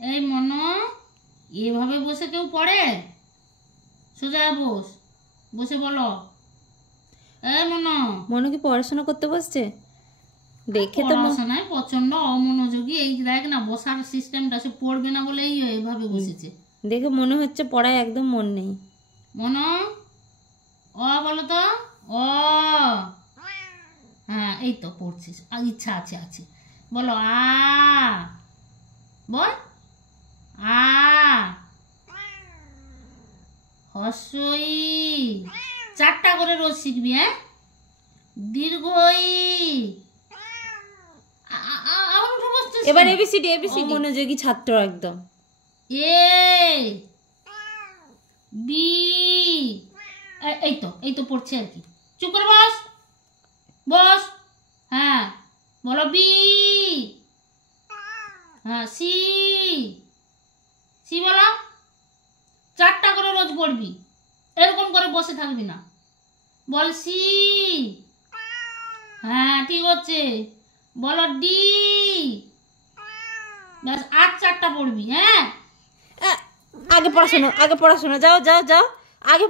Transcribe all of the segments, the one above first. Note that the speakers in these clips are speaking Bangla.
এই মনো, এভাবে বসে কেউ পড়ে? সোজা বস, বসে বলো। এই মনো। মনো কি পড়াশোনা করতে বসছে? দেখে তো পড়াশোনায় প্রচন্ড অমনোযোগী। এই দেখ না, বসার সিস্টেমটা, সে পড়বে না বলেই এইভাবে বসেছে। দেখে মনে হচ্ছে পড়ায় একদম মন নেই। মনো, অ বলো তো। অ, হ্যাঁ এই তো পড়ছিস, ইচ্ছা আছে আছে। বলো আ, বল আ। হস্যই, 4টা করে রোজ শিখবি। হ্যাঁ, দীর্ঘই। আবার উঠে বসছিস। এবার এবিসিডি এবিসিডি। মনোযোগী ছাত্র একদম। এ, বি, এই তো পড়ছে আর কি। চুপ করে বস, বস। হ্যাঁ বলো বি। হ্যাঁ সি, সি বলো। 4টা করে রোজ পড়বি, এরকম করে বসে থাকবি না। বল সি। হ্যাঁ ঠিক হচ্ছে। বলো ডি। ব্যাস, আর 4টা পড়বি। হ্যাঁ, আগে পড়াশোনা যাও যাও যাও আগে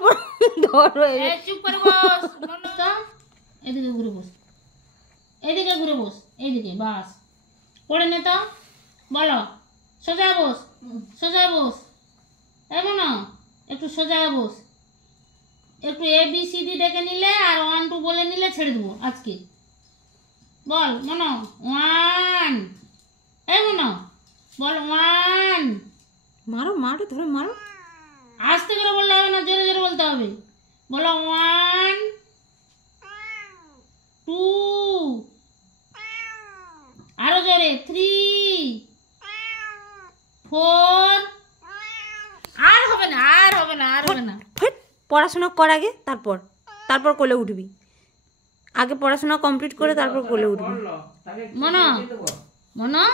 ধরো। চুপ করে বস। এদিকে ঘুরে বস, এদিকে ঘুরে বস, এইদিকে। বাস, পড়ে নে তো। বলো সোজা বস, সোজা বস। এমন না, একটু সোজা বস। একটু ABCD ডেকে নিলে আর 1 2 বলে নিলে ছেড়ে দেবো আজকে। বল মনো, 1। এই মনো, বল 1। মারো মারো ধরো মারো। আস্তে করে বললে হবে না, জোরে জোরে বলতে হবে। বলো 1 2, আরো জোরে 3 4। আর হবে না, আর হবে না, আর হবে না। পড়াশোনা কর আগে, তারপর কোলে উঠবি। আগে পড়াশোনা কমপ্লিট করে তারপর কোলে উঠবি। মনো, মনো,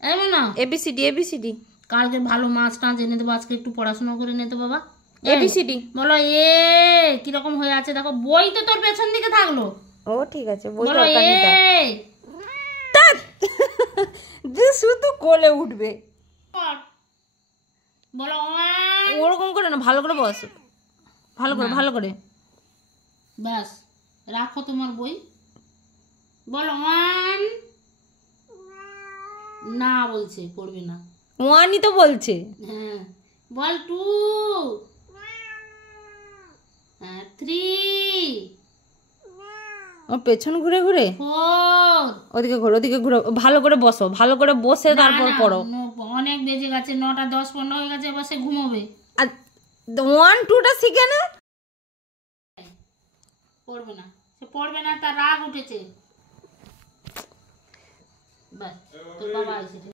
এই মনো। ABCD ABCD. কালকে ভালো মাছ টাছ এনে দেবো, আজকে একটু পড়াশোনা করে নিতে বাবা। এবিসিডি বলো এ কিরকম হয়ে আছে দেখো, বই তো তোর পেছন দিকে থাকলো। ও ঠিক আছে, বলো এ। শুধু কোলে উঠবে। বলো ওরকম করে না, ভালো করে বস, ভালো করে ভালো করে। ব্যাস, রাখো তোমার বই। বলো 1। না বলছে, পড়বে না। 1ই তো বলছে। হ্যাঁ, বল 2। হ্যাঁ 3। ও পেছন ঘুরে ঘুরে 4। ওদিকে ঘুরো, ভালো করে বসো, ভালো করে বসে তারপর পড়ো। অনেক বেজে গেছে, 9টা 10 15 হয়ে গেছে, বসে ঘুমোবে। আর 1 2টা শিখে না। পড়বে না, সে পড়বে না, তার রাগ উঠেছে। ব্যাস, তোর বাবা এসেছে।